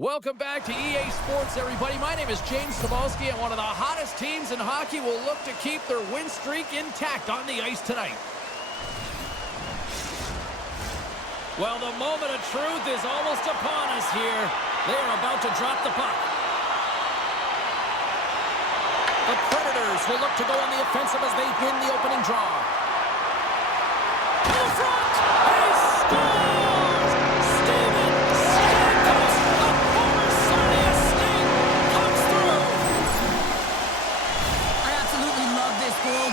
Welcome back to EA Sports, everybody. My name is James Cebulski, and one of the hottest teams in hockey will look to keep their win streak intact on the ice tonight. Well, the moment of truth is almost upon us here. They are about to drop the puck. The Predators will look to go on the offensive as they win the opening draw. To the front! He scores!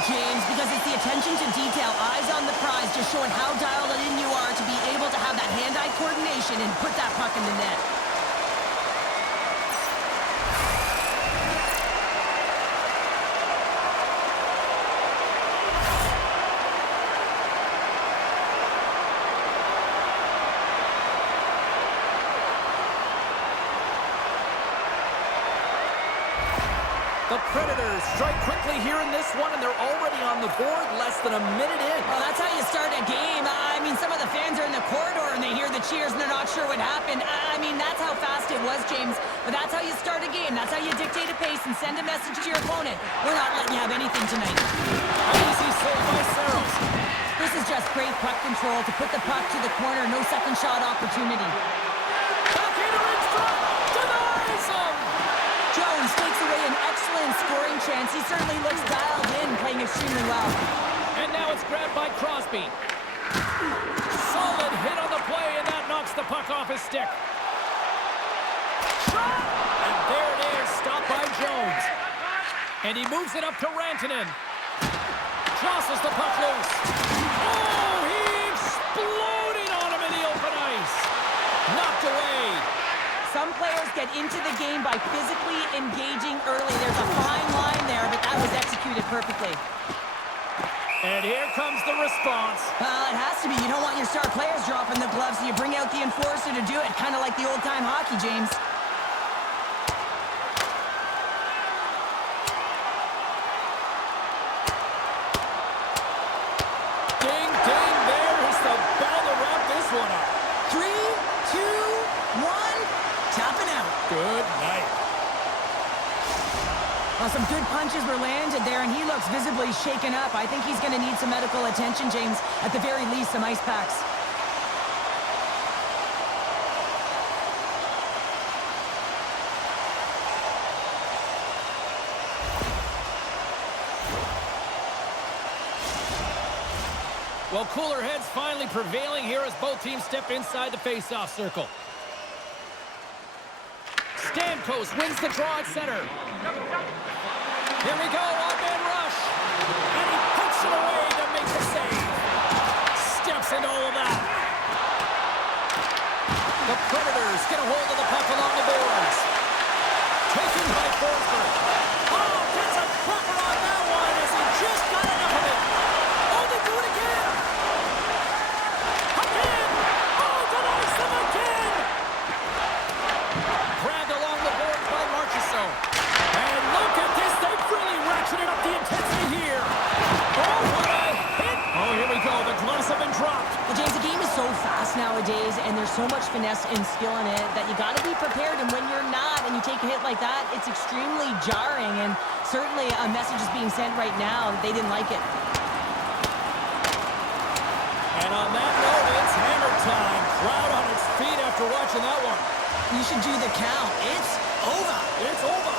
James, because it's the attention to detail, eyes on the prize, just showing how dialed in you are to be able to have that hand-eye coordination and put that puck in the net. The Predators strike quickly here in this one, and they're already on the board less than a minute in. Well, that's how you start a game. I mean, some of the fans are in the corridor, and they hear the cheers, and they're not sure what happened. I mean, that's how fast it was, James. But that's how you start a game. That's how you dictate a pace and send a message to your opponent. We're not letting you have anything tonight. Easy save by Saros. This is just great puck control to put the puck to the corner. No second shot opportunity. Backhander in front. Denies him. Jones takes away an excellent scoring chance. He certainly looks dialed in, playing extremely well. And now it's grabbed by Crosby. Solid hit on the play, and that knocks the puck off his stick. Shot! And there it is, stopped by Jones. And he moves it up to Rantanen. Jostles the puck loose. Oh, he exploded on him in the open ice. Knocked away. Some players get into the game by physically engaging early. There's a fine line there, but that was executed perfectly. And here comes the response. Well, it has to be. You don't want your star players dropping the gloves, so you bring out the enforcer to do it, kind of like the old-time hockey, James. Ding, ding, there is the bell to wrap this one up. 3, 2, 1. Tapping out. Good night. Well, some good punches were landed there, and he looks visibly shaken up. I think he's going to need some medical attention, James. At the very least, some ice packs. Well, cooler heads finally prevailing here as both teams step inside the face-off circle. Stamkos wins the draw at center. Here we go, one-man rush. And he puts it away to make the save. Steps into all of that. The Predators get a hold of the puck along the boards. Taken by Forsberg. Oh, gets a cropper on that one as he just got enough of it. Oh, they do it again. Again. Oh, denies them again. Grabbed along the boards by Marchessault. And look at this. They've really ratcheted up the intensity here. Oh, what a hit. Oh, here we go. The gloves have been dropped. Well, James, the game is so fast nowadays, and there's so much finesse and skill in it that you got to be prepared. And when you're not and you take a hit like that, it's extremely jarring. And certainly a message is being sent right now that they didn't like it. And on that note, it's hammer time. Crowd on its feet after watching that one. You should do the count. It's over. It's over.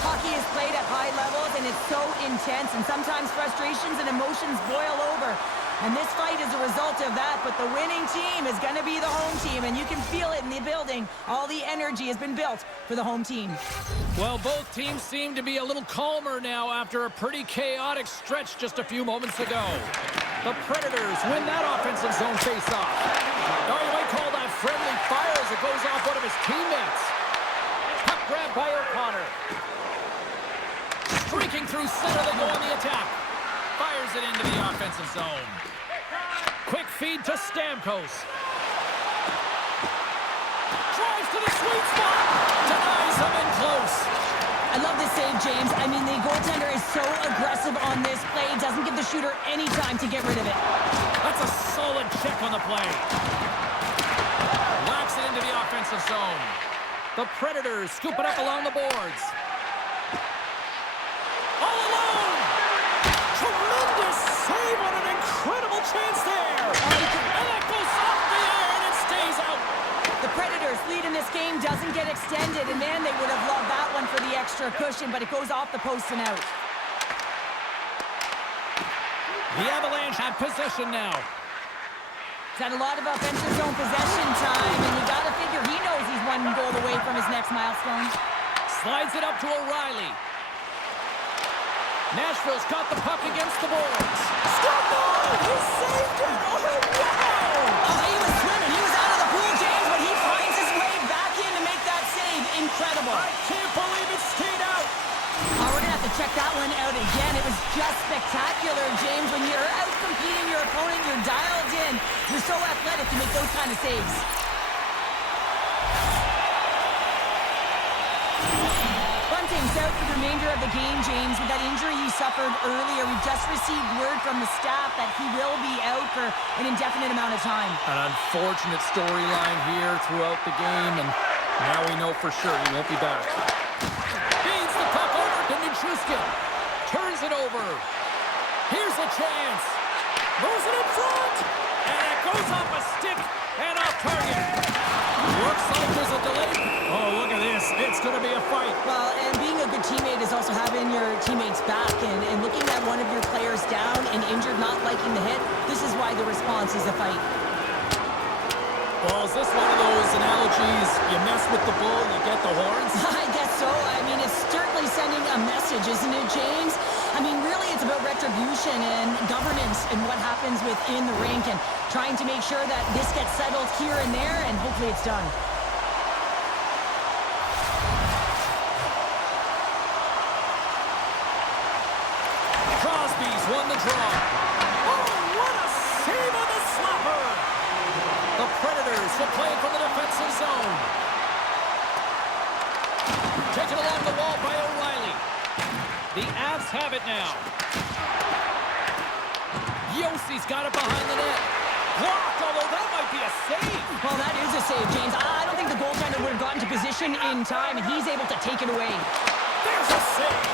Hockey is played at high levels, and it's so intense, and sometimes frustrations and emotions boil over. And this fight is a result of that, but the winning team is going to be the home team, and you can feel it in the building. All the energy has been built for the home team. Well, both teams seem to be a little calmer now after a pretty chaotic stretch just a few moments ago. The Predators win that offensive zone faceoff. Now you might call that friendly fire as it goes off one of his teammates. Puck grab by O'Connor. Streaking through center, they go on the attack. Fires it into the offensive zone. Quick feed to Stamkos. Drives to the sweet spot. Denies him in close. A I love this save, James. I mean, the goaltender is so aggressive on this play. Doesn't give the shooter any time to get rid of it. That's a solid check on the play. Whacks it into the offensive zone. The Predators scoop it up along the boards. All alone! Tremendous save on an incredible chance there. And that goes off the iron and stays out. The Predators' lead in this game doesn't get extended, and man, they would have loved that one for the extra cushion, but it goes off the post and out. The Avalanche have possession now. He's had a lot of offensive zone possession time, and you got to figure he knows he's one goal away from his next milestone. Slides it up to O'Reilly. Nashville's got the puck against the boards. Scored! He saved it! Oh, wow! Oh, he was swimming. He was out of the pool, James, but he finds his way back in to make that save. Incredible. I can't believe it stayed out. Oh, we're going to have to check that one out again. It was just spectacular, James. When you're out competing your opponent, you're dialed in. You're so athletic to make those kind of saves. Bunting's out for the remainder of the game, James. With that injury he suffered earlier, we've just received word from the staff that he will be out for an indefinite amount of time. An unfortunate storyline here throughout the game, and now we know for sure he won't be back. Feeds the puck over to Nichushkin. Turns it over. Here's a chance. Moves it in front. And it goes off a stick and off target. Looks like there's a delay. Oh, look at this. It's going to be a fight. Well, and being a good teammate is also having your teammates back. And looking at one of your players down and injured, not liking the hit, this is why the response is a fight. Well, is this one of those analogies, you mess with the bull, you get the horns? I guess so. I mean, it's certainly sending a message, isn't it, James? I mean, really, it's about retribution and governance and what happens within the rink and trying to make sure that this gets settled here and there, and hopefully it's done. Crosby's won the draw. Oh, what a save on the slapper! The Predators will play it from the defensive zone. Taken along the wall by O'Reilly. The Avs have it now. Yossi's got it behind the net. Blocked, although that might be a save. Well, that is a save, James. I don't think the goaltender would have gotten to position in time, and he's able to take it away. There's a save.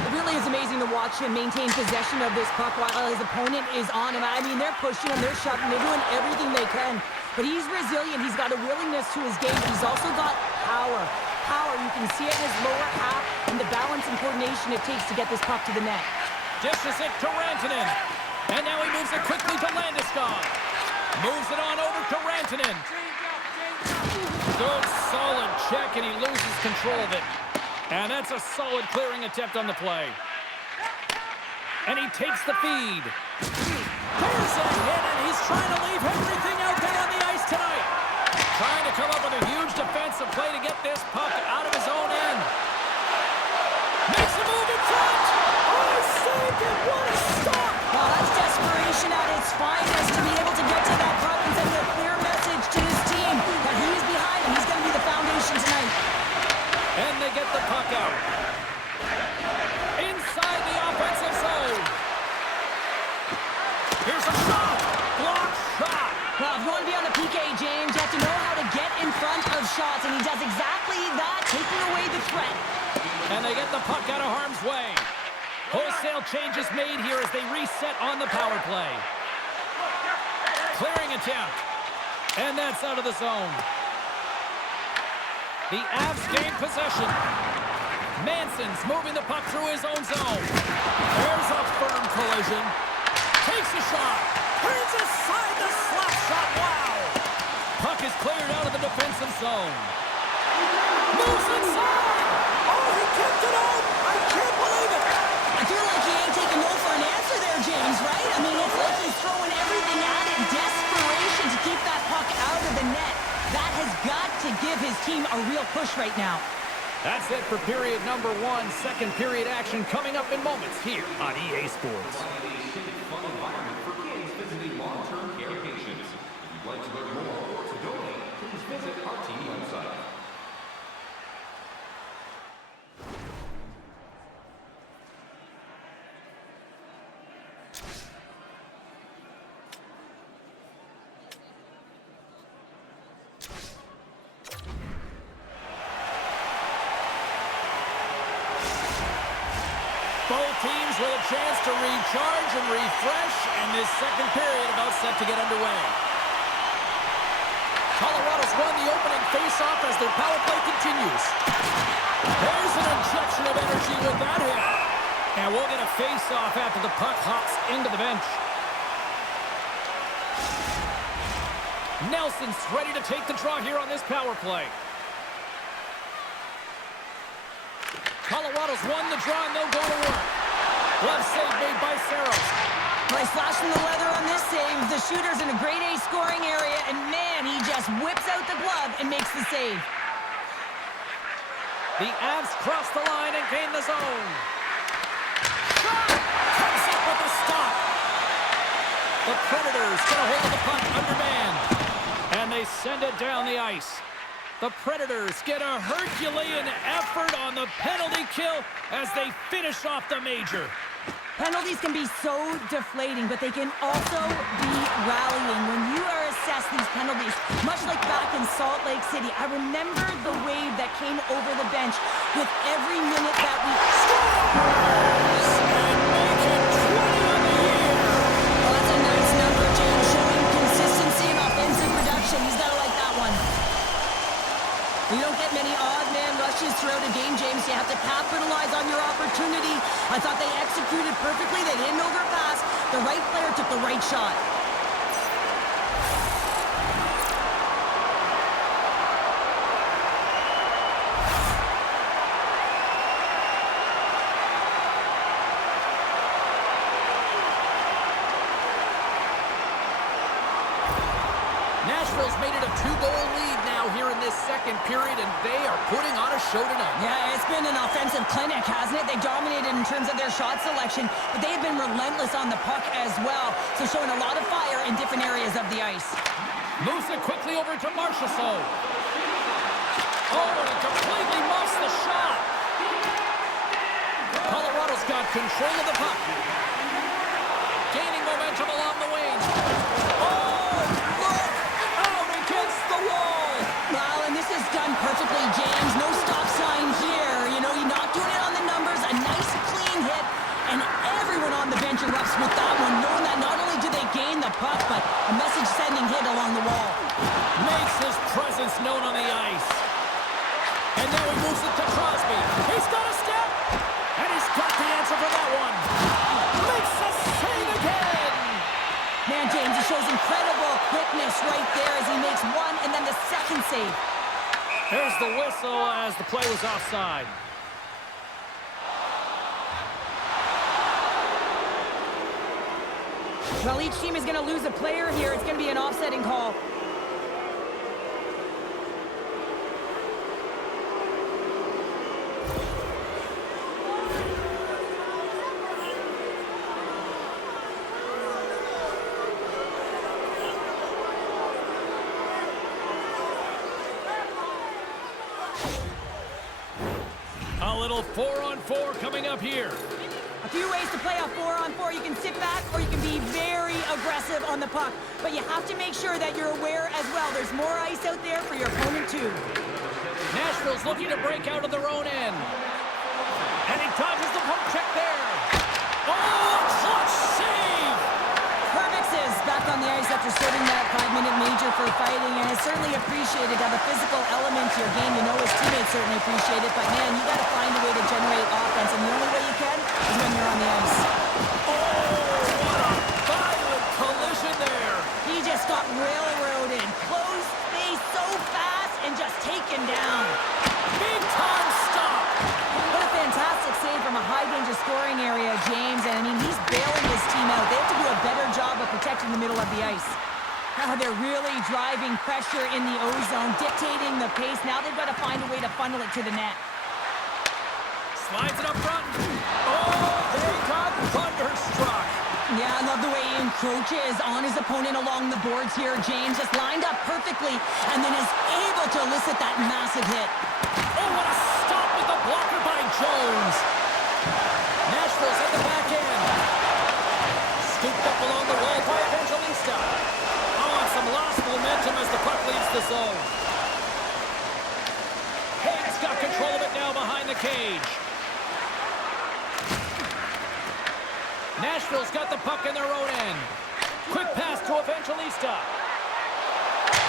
It really is amazing to watch him maintain possession of this puck while his opponent is on him. I mean, they're pushing him, they're shoving, they're doing everything they can. But he's resilient. He's got a willingness to his game. He's also got power. Power, you can see it in his lower half and the balance and coordination it takes to get this puck to the net. Dishes it to Rantanen. And now he moves it quickly to Landeskog. Moves it on over to Rantanen. Good, solid check, and he loses control of it. And that's a solid clearing attempt on the play. And he takes the feed. There's a hit, and he's trying to leave everything out there on the ice tonight. Trying to come up with a huge defensive play to get this puck out of his own end. Makes a move in front. Oh, he saved it. What a stop. Well, that's desperation at its finest to be able to get to that puck and send a clear message to his team that he is behind him. He's going to be the foundation tonight. And they get the puck out. Inside the offensive zone. Here's a shot. Block shot. Well, if you want to be on the PK, James, you have to know how to get in front of shots, and he does exactly that, taking away the threat. And they get the puck out of harm's way. Wholesale changes made here as they reset on the power play. Clearing attempt. And that's out of the zone. The Avs gain possession. Manson's moving the puck through his own zone. There's a firm collision. Takes a shot. Turns aside the slap shot. Wow. Puck is cleared out of the defensive zone. Moves inside. Oh, he kept it out. I can't believe it. I feel like he ain't taking no for an answer there, James, right? I mean, it's like he's throwing everything at it. Desperation to keep that puck out of the net. That has got to give his team a real push right now. That's it for period number 1. Second period action coming up in moments here on EA Sports. Fun environment for kids visiting long-term care patients. If you'd like to learn more or to donate, please visit our team website. with a chance to recharge and refresh, and this second period about set to get underway. Colorado's won the opening faceoff as their power play continues. There's an injection of energy with that hit. And we'll get a faceoff after the puck hops into the bench. Nelson's ready to take the draw here on this power play. Colorado's won the draw, and they'll go to work. Glove save made by Saros. Nice flashing the leather on this save. The shooter's in a grade A scoring area, and man, he just whips out the glove and makes the save. The Avs cross the line and gain the zone. Shot! Comes up with the stop. The Predators get a hold of the puck undermanned, and they send it down the ice. The Predators get a Herculean effort on the penalty kill as they finish off the major. Penalties can be so deflating, but they can also be rallying. When you are assessed these penalties, much like back in Salt Lake City, I remember the wave that came over the bench with every minute that we Scores! And make it 20 on the year! Oh, that's a nice number, James, showing consistency and offensive production. He's got to like that one. You don't get many odd man rushes throughout a game, James. You have to capitalize on your opportunity. I thought they executed perfectly. They didn't overpass. The right player took the right shot. Nashville's made it a 2-goal lead now here in this second period, and they are putting on a show tonight. Yeah, it's been an offensive clinic, hasn't it? They dominated in terms of their shot selection, but they've been relentless on the puck as well, so showing a lot of fire in different areas of the ice. Moves it quickly over to Marchessault. Oh, and it completely muffs the shot. Colorado's got control of the puck. Gaining momentum along the wing. Oh, look! Out against the wall! Wow, and this is done perfectly, James. No stop sign here. You know, you're not doing it on the numbers. A nice, clean hit, and everyone on the bench erupts with that one, knowing that not only do they gain the puck, but a message-sending hit along the wall. Makes his presence known on the ice. And now he moves it to Crosby. He's got a step, and he's got the answer for that one. Makes a save again! Man, James, he shows incredible quickness right there as he makes one and then the second save. There's the whistle as the play was offside. Well, each team is going to lose a player here. It's going to be an offsetting call. A little 4-on-4 coming up here. A few ways to play a 4-on-4. You can sit back or you can be very aggressive on the puck. But you have to make sure that you're aware as well. There's more ice out there for your opponent too. Nashville's looking to break out of their own end. And he dodges the poke check there. Oh, clutch save! Hervix is back on the ice after serving that 5-minute major for fighting, and it's certainly appreciated to have a physical element to your game. You know his teammates certainly appreciate it, but man, you got to find a way to generate offense, and the only way you can is when you're on the ice. Oh, what a violent collision there. He just got railroaded, closed space so fast, and just taken down. Big time stop. What a fantastic save from a high-danger scoring area, James. And, I mean, he's bailing his team out. They have to do a better job of protecting the middle of the ice. Now they're really driving pressure in the O-zone, dictating the pace. Now they've got to find a way to funnel it to the net. Slides it up front. Oh, they got thunderstruck. Yeah, I love the way he encroaches on his opponent along the boards here, James. Just lined up perfectly and then is able to elicit that massive hit. Oh, what a stop with the blocker by Jones. Nashville's at the back end. Scooped up along the wall by Evangelista. Oh, and some lost momentum as the puck leaves the zone. Hayes got control of it now behind the cage. Nashville's got the puck in their own end. Quick pass to Evangelista.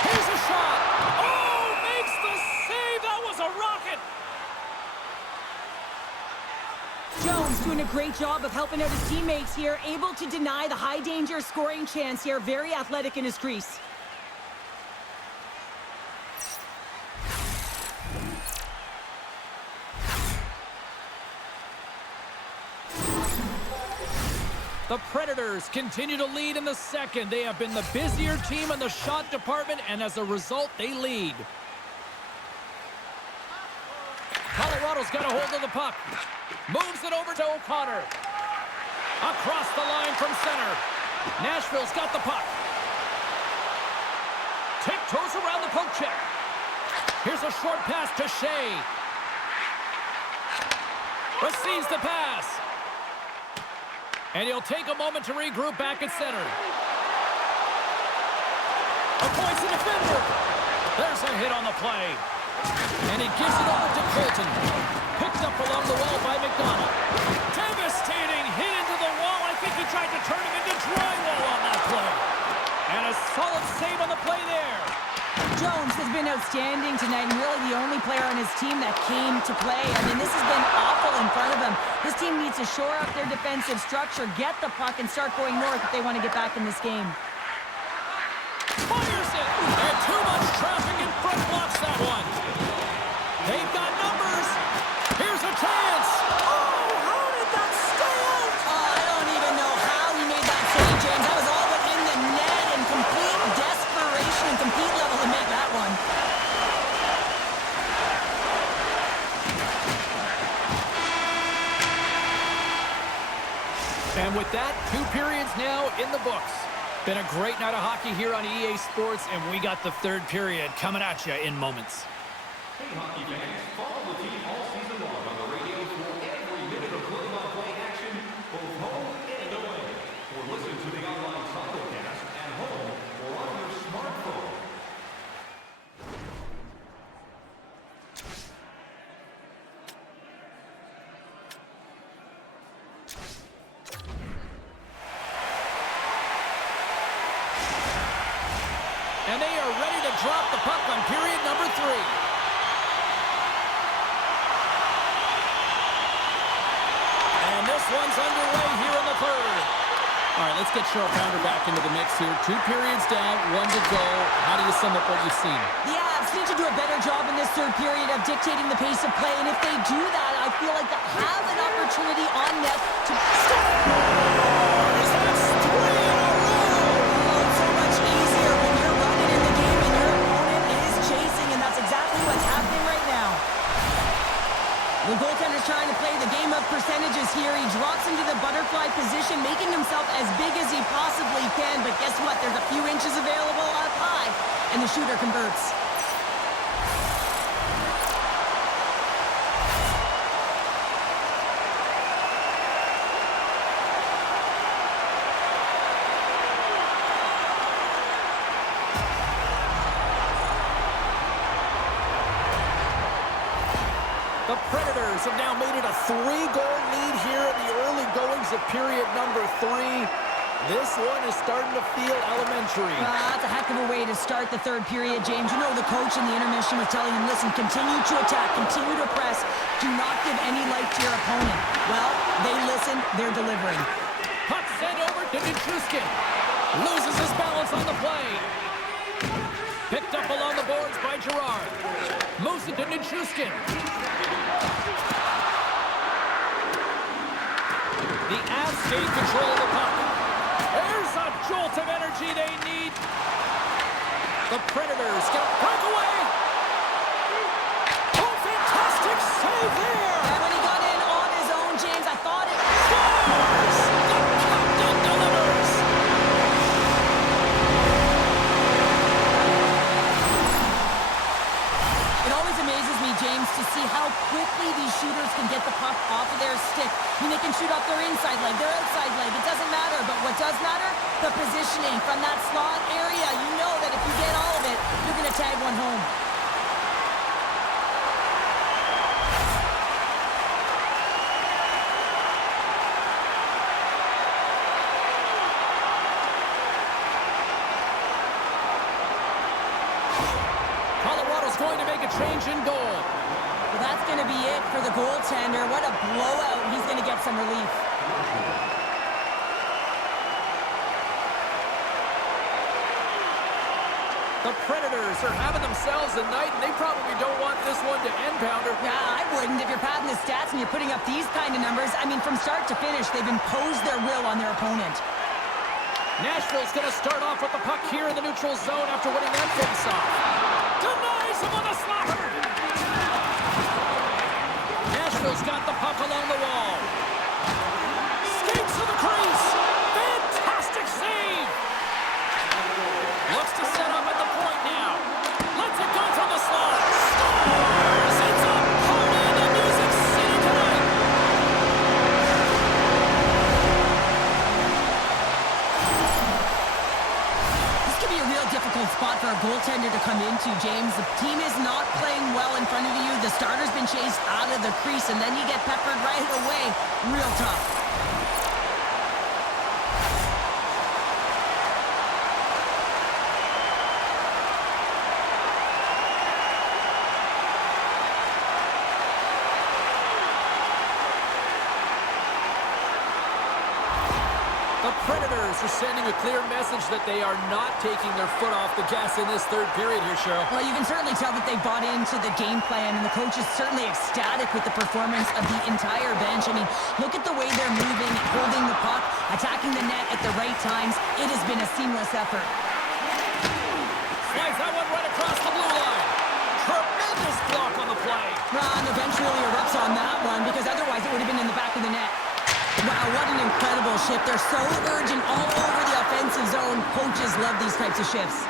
Here's a shot. Oh, makes the save. That was a rocket. Jones doing a great job of helping out his teammates here, able to deny the high-danger scoring chance here. Very athletic in his crease. The Predators continue to lead in the second. They have been the busier team in the shot department, and as a result, they lead. Colorado's got a hold of the puck. Moves it over to O'Connor. Across the line from center. Nashville's got the puck. Tiptoes around the poke check. Here's a short pass to Shea. Receives the pass. And he'll take a moment to regroup back at center. Avoids the defender. There's a hit on the play. And he gives it over to Colton. Picked up along the wall by McDonald. Devastating hit into the wall. I think he tried to turn him into drywall on that play. And a solid save on the play there. Jones has been outstanding tonight, and really the only player on his team that came to play. I mean, this has been awful in front of him. This team needs to shore up their defensive structure, get the puck, and start going north if they want to get back in this game. Fires it! And too much traffic in front blocks that one. They've got numbers. Here's a chance. Oh, how did that stay out? Oh, I don't even know how he made that save, James. That was all but in the net and complete desperation and complete level to make that one. And with that, 2 periods now in the books. Been a great night of hockey here on EA Sports, and we got the 3rd period coming at you in moments. Hey, hockey fans, follow the team all season long on the radio for every minute of play-by-play action, both home and away. Or listen to the online simulcast at home or on your smartphone. And they are ready to drop the puck on period number 3. And this one's underway here in the 3rd. All right, let's get Cheryl Pounder back into the mix here. 2 periods down, 1 to go. How do you sum up what you've seen? The Avs need to do a better job in this 3rd period of dictating the pace of play, and if they do that, I feel like they have an opportunity on net to stop. That's 3 in a row! It's so much easier when you're running in the game and your opponent is chasing, and that's exactly what's happening right now. The goaltender's trying to play the game of percentages here. He drops into the butterfly position, making himself as big as he possibly can, but guess what? There's a few inches available up high, and the shooter converts. The Predators have now made it a 3-goal lead here in the early goings of period number 3. This one is starting to feel elementary. That's a heck of a way to start the 3rd period, James. You know the coach in the intermission was telling him, listen, continue to attack, continue to press. Do not give any life to your opponent. Well, they listen, they're delivering. Puck sent over to Nichushkin. Loses his balance on the play. Picked up along the boards by Girard. Moves it to Nichushkin. The Avs gain control of the puck. There's a jolt of energy they need. The Predators get a breakaway. Oh, fantastic save there. And when he got in on his own, James, I thought it... Scores! The captain delivers. It always amazes me, James, to see how quickly these shooters can get the puck off of their stick. I mean, they can shoot off their inside leg, their outside leg. It doesn't matter. But what does matter? The positioning from that slot area. You know that if you get all of it, you're going to tag one home. Colorado's going to make a change in goal. Well, that's going to be it for the goaltender. What a blowout. He's going to get some relief. The Predators are having themselves a night, and they probably don't want this one to end, Pounder. Yeah, I wouldn't. If you're padding the stats and you're putting up these kind of numbers, I mean, from start to finish, they've imposed their will on their opponent. Nashville's going to start off with the puck here in the neutral zone after winning that face-off. Denies him on the slapper. Nashville's got the puck along the wall. Skates to the crease. Fantastic save. Looks to set up at the point now. Lets it go from the slot. Scores! It's a party in the Music City tonight. This could be a real difficult spot for a goaltender to come into, James. The team is not playing well in front of you. The starter's been chased out of the crease, and then you get peppered right away. Real tough. The Predators are sending a clear message that they are not taking their foot off the gas in this third period here, Cheryl. Well, you can certainly tell that they bought into the game plan, and the coach is certainly ecstatic with the performance of the entire bench. I mean, look at the way they're moving, holding the puck, attacking the net at the right times. It has been a seamless effort. Slides that one right across the blue line. Tremendous block on the play. And the bench really erupts on that one, because otherwise it would have been in the back of the net. Wow, what an incredible shift. They're so urgent all over the offensive zone. Coaches love these types of shifts.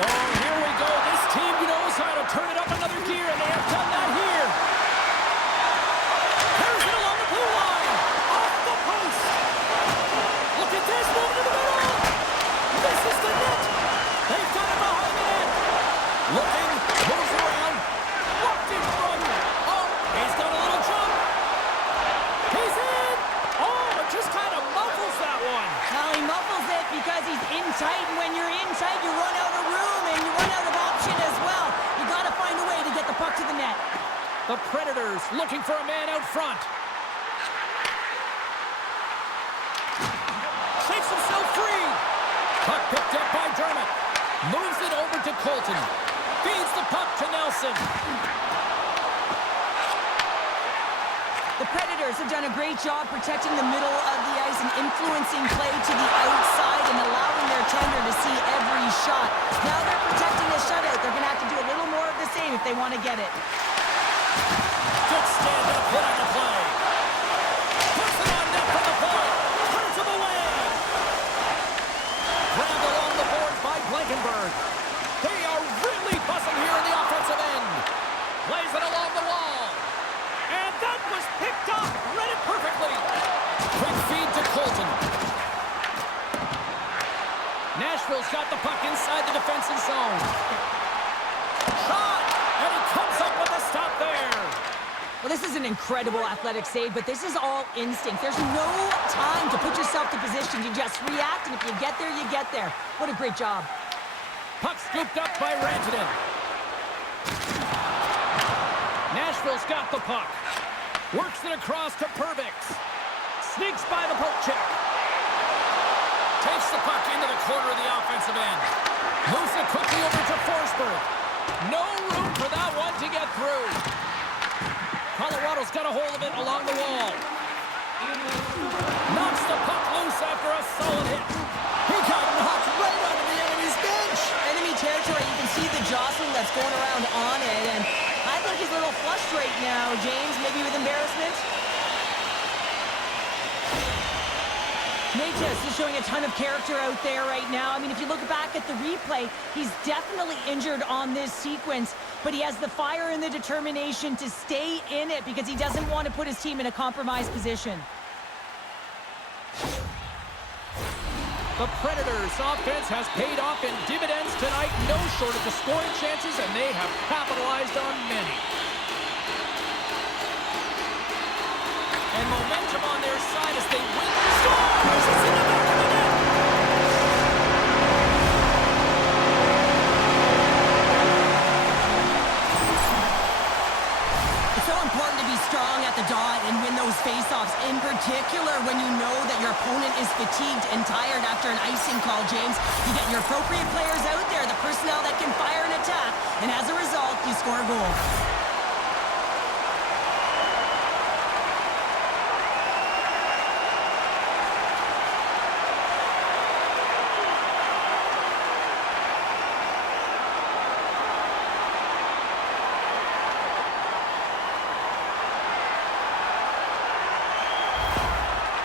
Oh, here we go. This team knows how to turn it up another gear, and they have done that here. Here's it along the blue line. Off the post. Look at this. Moving to the middle. This is the net. They've got it behind the net. Looking. Moves around. Locked in front. Oh, he's got a little jump. He's in. Oh, it just kind of muffles that one. Well, he muffles it because he's in tight, and when you're in tight, you run out of room, and you run out of option as well. You got to find a way to get the puck to the net. The Predators looking for a man out front. Shakes himself free. Puck picked up by Dermott. Moves it over to Colton. Feeds the puck to Nelson. The Predators have done a great job protecting the middle of the ice and influencing play to the outside and allowing their tender to see every shot. Now they're protecting the shutout. They're going to have to do a little more of the same if they want to get it. Good stand-up hit on the play. Puts it on net from the point. Turns him away. Grabbed along the board by Blankenberg. They are really buzzing here in the offensive end. Plays it along the wall. And that was picked up. Read it perfectly. Quick feed to Colton. Nashville's got the puck inside the defensive zone. Shot! And he comes up with a stop there. Well, this is an incredible athletic save, but this is all instinct. There's no time to put yourself to position. You just react, and if you get there, you get there. What a great job. Puck scooped up by Rantanen. Nashville's got the puck. Works it across to Pervix. Sneaks by the poke check. Takes the puck into the corner of the offensive end. Moves it quickly over to Forsberg. No room for that one to get through. Colorado's got a hold of it along the wall. Knocks the puck loose after a solid hit. He got knocked right out of the enemy's bench. Enemy territory, you can see the jostling that's going around on it, and I think he's a little flushed right now, James, maybe with embarrassment. Natchez is showing a ton of character out there right now. I mean, if you look back at the replay, he's definitely injured on this sequence, but he has the fire and the determination to stay in it because he doesn't want to put his team in a compromised position. The Predators' offense has paid off in dividends tonight. No shortage of scoring chances, and they have capitalized on many. And momentum on their side as they win. Scores! It's in the back of the net! in particular when you know that your opponent is fatigued and tired after an icing call, James. You get your appropriate players out there, the personnel that can fire an attack, and as a result, you score a goal.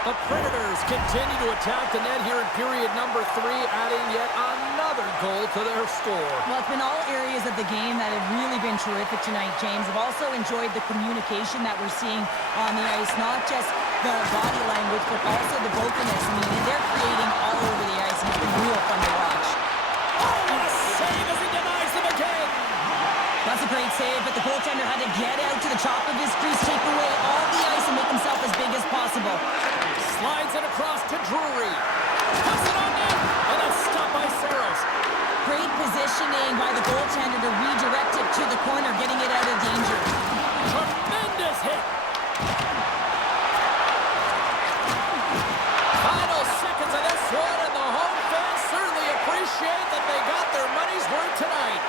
The Predators continue to attack the net here in period number 3, adding yet another goal to their score. Well, it's been all areas of the game that have really been terrific tonight, James. I've also enjoyed the communication that we're seeing on the ice, not just the body language, but also the vocalness. I mean, they're creating all over the ice, and it's been real fun to watch. Oh, what a save as he denies them again! That's a great save, but the goaltender had to get out to the top of his crease, take away all the ice, and make himself as big as possible. Slides it across to Drury. Puts it on net, and that's stopped by Saros. Great positioning by the goaltender to redirect it to the corner, getting it out of danger. Tremendous hit. Final seconds of this one, and the home fans certainly appreciate that they got their money's worth tonight.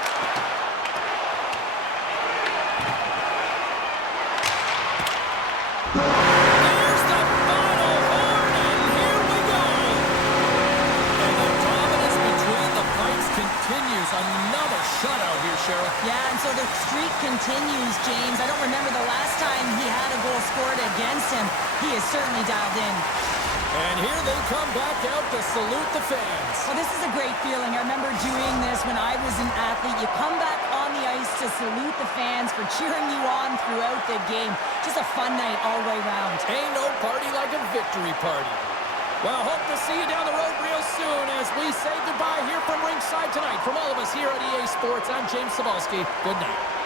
There's the final horn, and here we go. And the dominance between the pipes continues. Another shutout here, Cheryl. Yeah, and so the streak continues, James. I don't remember the last time he had a goal scored against him. He is certainly dialed in. And here they come back out to salute the fans. Well, this is a great feeling. I remember doing this when I was an athlete. You come back on the ice to salute the fans for cheering you on throughout the game. Just a fun night all the way around. Ain't no party like a victory party. Well, hope to see you down the road real soon as we say goodbye here from ringside tonight. From all of us here at EA Sports, I'm James Cebulski. Good night.